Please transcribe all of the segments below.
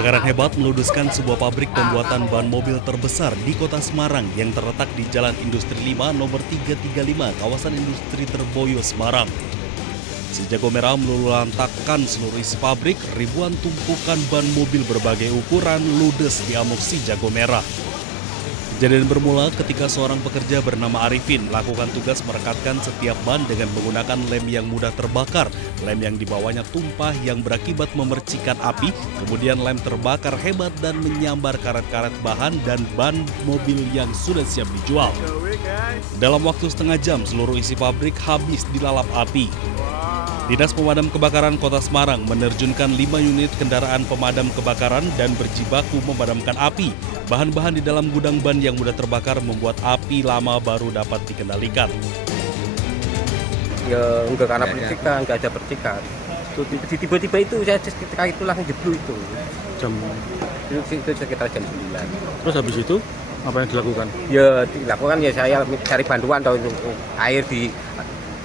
Kebakaran hebat meludeskan sebuah pabrik pembuatan ban mobil terbesar di kota Semarang yang terletak di Jalan Industri 5 nomor 335 kawasan industri Terboyo, Semarang. Si jago merah meluluhlantakkan seluruh isi pabrik, ribuan tumpukan ban mobil berbagai ukuran ludes di amuk si jago merah. Kejadian bermula ketika seorang pekerja bernama Arifin melakukan tugas merekatkan setiap ban dengan menggunakan lem yang mudah terbakar. Lem yang dibawanya tumpah yang berakibat memercikan api, kemudian lem terbakar hebat dan menyambar karet-karet bahan dan ban mobil yang sudah siap dijual. Dalam waktu setengah jam, seluruh isi pabrik habis dilalap api. Dinas Pemadam Kebakaran Kota Semarang menerjunkan 5 unit kendaraan pemadam kebakaran dan berjibaku memadamkan api. Bahan-bahan di dalam gudang ban yang mudah terbakar membuat api lama baru dapat dikendalikan. Ya enggak karena percikan, enggak ada percikan. Tiba-tiba itu saya ketika itu langsung jeblu itu. Itu sekitar jam 9. Terus habis itu apa yang dilakukan? Ya dilakukan ya saya cari bantuan atau air di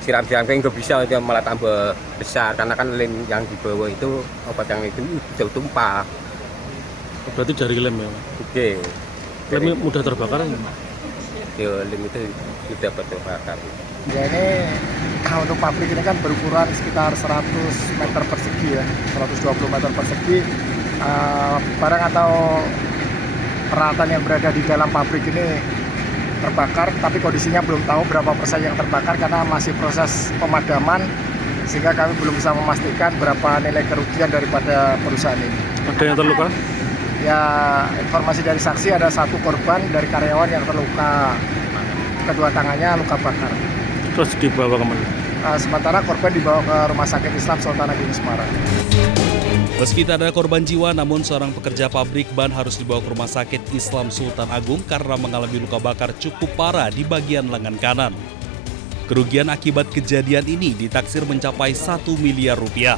siram-siram kayak nggak bisa, dia malah tambah besar karena kan lem yang di bawah itu obat yang itu jauh tumpah. Berarti dari lem ya? Oke. Lemnya mudah terbakar? Ya lem itu sudah terbakar. Ya ini untuk pabrik ini kan berukuran sekitar 100 meter persegi ya, 120 meter persegi. Barang atau peralatan yang berada di dalam pabrik ini terbakar, tapi kondisinya belum tahu berapa persen yang terbakar karena masih proses pemadaman, sehingga kami belum bisa memastikan berapa nilai kerugian daripada perusahaan ini. Ada yang terluka? Ya, informasi dari saksi ada 1 korban dari karyawan yang terluka, kedua tangannya luka bakar. Terus dibawa kemana? Sementara korban dibawa ke Rumah Sakit Islam Sultan Agung Semarang. Meski tak ada korban jiwa, namun seorang pekerja pabrik ban harus dibawa ke Rumah Sakit Islam Sultan Agung karena mengalami luka bakar cukup parah di bagian lengan kanan. Kerugian akibat kejadian ini ditaksir mencapai 1 miliar rupiah.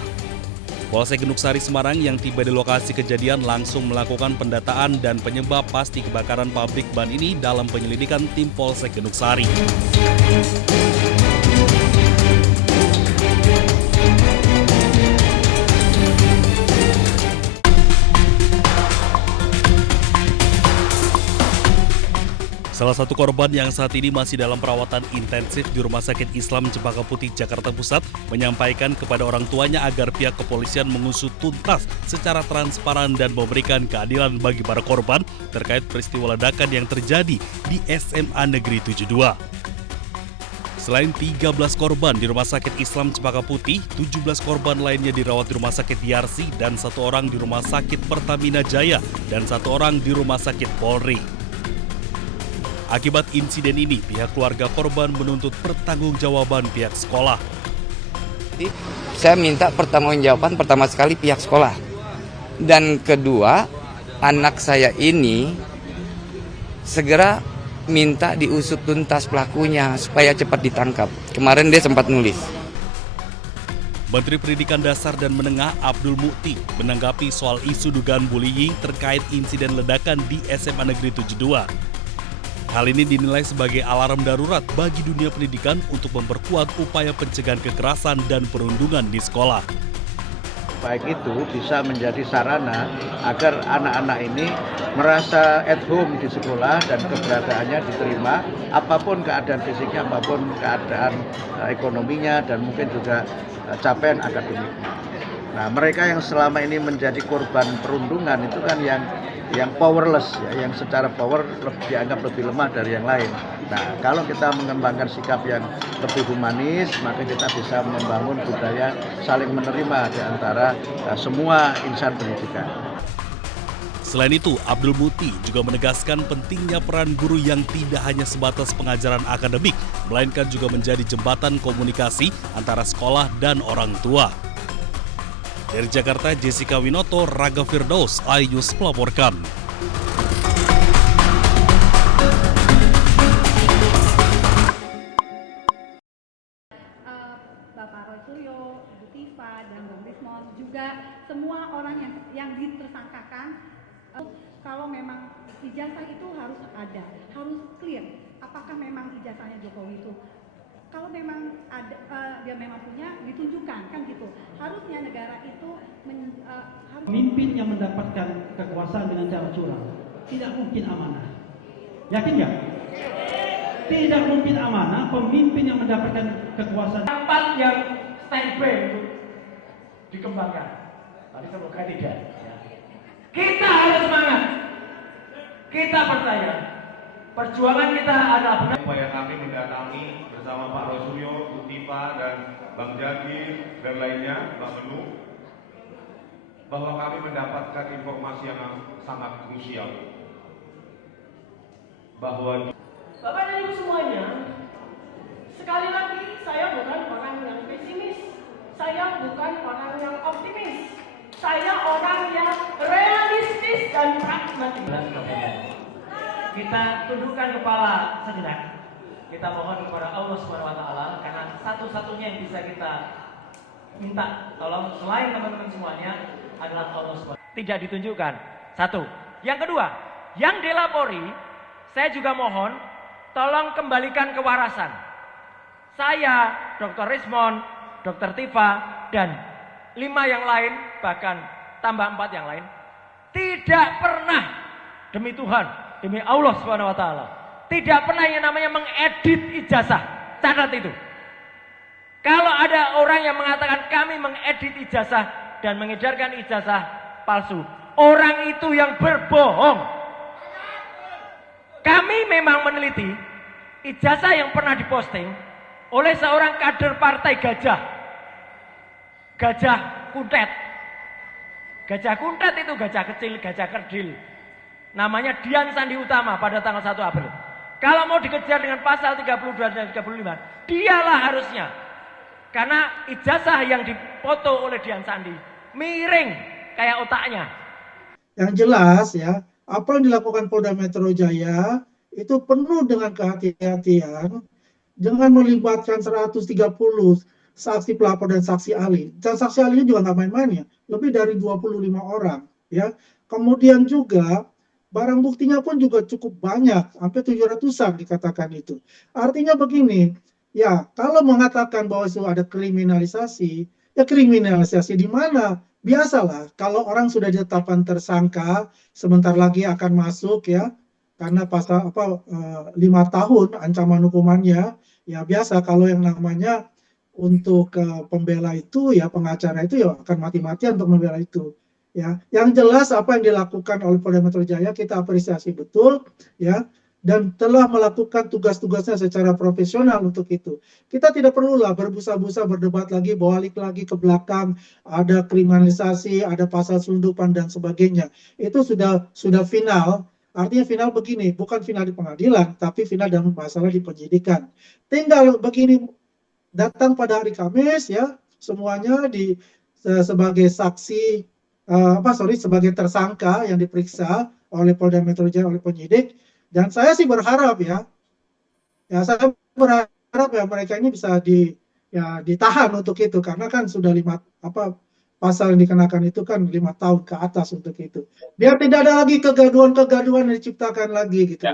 Polsek Genduk Sari Semarang yang tiba di lokasi kejadian langsung melakukan pendataan dan penyebab pasti kebakaran pabrik ban ini dalam penyelidikan tim Polsek Genduk Sari. Salah satu korban yang saat ini masih dalam perawatan intensif di Rumah Sakit Islam Cempaka Putih, Jakarta Pusat, menyampaikan kepada orang tuanya agar pihak kepolisian mengusut tuntas secara transparan dan memberikan keadilan bagi para korban terkait peristiwa ledakan yang terjadi di SMA Negeri 72. Selain 13 korban di Rumah Sakit Islam Cempaka Putih, 17 korban lainnya dirawat di Rumah Sakit Yarsi dan 1 orang di Rumah Sakit Pertamina Jaya dan 1 orang di Rumah Sakit Polri. Akibat insiden ini, pihak keluarga korban menuntut pertanggungjawaban pihak sekolah. Saya minta pertanggungjawaban pertama sekali pihak sekolah. Dan kedua, anak saya ini segera minta diusut tuntas pelakunya supaya cepat ditangkap. Kemarin dia sempat nulis. Menteri Pendidikan Dasar dan Menengah Abdul Mukti menanggapi soal isu dugaan bullying terkait insiden ledakan di SMA Negeri 72. Hal ini dinilai sebagai alarm darurat bagi dunia pendidikan untuk memperkuat upaya pencegahan kekerasan dan perundungan di sekolah. Baik itu bisa menjadi sarana agar anak-anak ini merasa at home di sekolah dan keberadaannya diterima, apapun keadaan fisiknya, apapun keadaan ekonominya, dan mungkin juga capaian akademiknya. Nah, mereka yang selama ini menjadi korban perundungan itu kan yang powerless, ya, yang secara power dianggap lebih lemah dari yang lain. Nah, kalau kita mengembangkan sikap yang lebih humanis, maka kita bisa membangun budaya saling menerima di antara semua insan pendidikan. Selain itu, Abdul Mukti juga menegaskan pentingnya peran guru yang tidak hanya sebatas pengajaran akademik, melainkan juga menjadi jembatan komunikasi antara sekolah dan orang tua. Dari Jakarta, Jessica Winoto, Raga Firdaus, iNews melaporkan. Bapak Roy Suryo, Ibu Tifa, dan Bang Rismon, juga semua orang yang ditersangkakan, kalau memang ijazah itu harus ada, harus clear. Apakah memang ijazahnya Jokowi itu? Kalau memang ada, dia memang punya, ditunjukkan kan gitu. Harusnya negara itu harus Pemimpin yang mendapatkan kekuasaan dengan cara curang tidak mungkin amanah. Yakin nggak? Tidak mungkin amanah pemimpin yang mendapatkan kekuasaan. Tempat yang standby untuk dikembangkan. Tapi semoga tidak. Kita harus semangat. Kita percaya perjuangan kita adalah benar. Upaya kami mendatangi bersama Pak Rosuryo, Bu Tifa, dan Bang Jagir dan lainnya, Bang Menu, bahwa kami mendapatkan informasi yang sangat krusial bahwa Bapak dan Ibu semuanya, sekali lagi saya bukan orang yang pesimis, saya bukan orang yang optimis, saya orang yang realistis dan pragmatis. Kita tundukkan kepala sejenak. Kita mohon kepada Allah SWT karena satu-satunya yang bisa kita minta tolong selain teman-teman semuanya adalah Allah SWT. Tidak ditunjukkan. Satu. Yang kedua, yang dilapori, saya juga mohon tolong kembalikan kewarasan. Saya, Dr. Rismon, Dr. Tifa, dan 5 yang lain, bahkan tambah 4 yang lain, tidak pernah, demi Tuhan, demi Allah SWT, tidak pernah yang namanya mengedit ijazah. Catat itu. Kalau ada orang yang mengatakan kami mengedit ijazah dan mengedarkan ijazah palsu, orang itu yang berbohong. Kami memang meneliti ijazah yang pernah diposting oleh seorang kader partai Gajah Kuntet. Gajah Kuntet itu gajah kecil, gajah kerdil. Namanya Dian Sandi Utama pada tanggal 1 April. Kalau mau dikejar dengan pasal 32 dan 35, dialah harusnya. Karena ijazah yang dipoto oleh Dian Sandi miring kayak otaknya. Yang jelas ya, apa yang dilakukan Polda Metro Jaya itu penuh dengan kehati-hatian dengan melibatkan 130 saksi pelapor dan saksi ahli. Dan saksi ahlinya juga nggak main-main ya, lebih dari 25 orang ya. Kemudian juga barang buktinya pun juga cukup banyak, sampai 700-an dikatakan itu. Artinya begini, ya kalau mengatakan bahwa itu ada kriminalisasi, ya kriminalisasi di mana? Biasalah, kalau orang sudah ditetapkan tersangka, sebentar lagi akan masuk ya, karena pasal 5 tahun ancaman hukumannya, ya biasa kalau yang namanya untuk pembela itu ya pengacara itu ya akan mati-matian untuk membela itu. Ya, yang jelas apa yang dilakukan oleh Polda Metro Jaya kita apresiasi betul ya, dan telah melakukan tugas-tugasnya secara profesional untuk itu. Kita tidak perlulah berbusa-busa berdebat lagi, balik lagi ke belakang, ada kriminalisasi, ada pasal selundupan dan sebagainya. Itu sudah final. Artinya final begini, bukan final di pengadilan, tapi final dalam masalah di penyidikan. Tinggal begini, datang pada hari Kamis ya, semuanya sebagai saksi sebagai tersangka yang diperiksa oleh Polda Metro Jaya oleh penyidik, dan saya sih berharap ya saya berharap ya mereka ini bisa ditahan untuk itu, karena kan sudah pasal yang dikenakan itu kan 5 tahun ke atas untuk itu, biar tidak ada lagi kegaduhan yang diciptakan lagi gitu.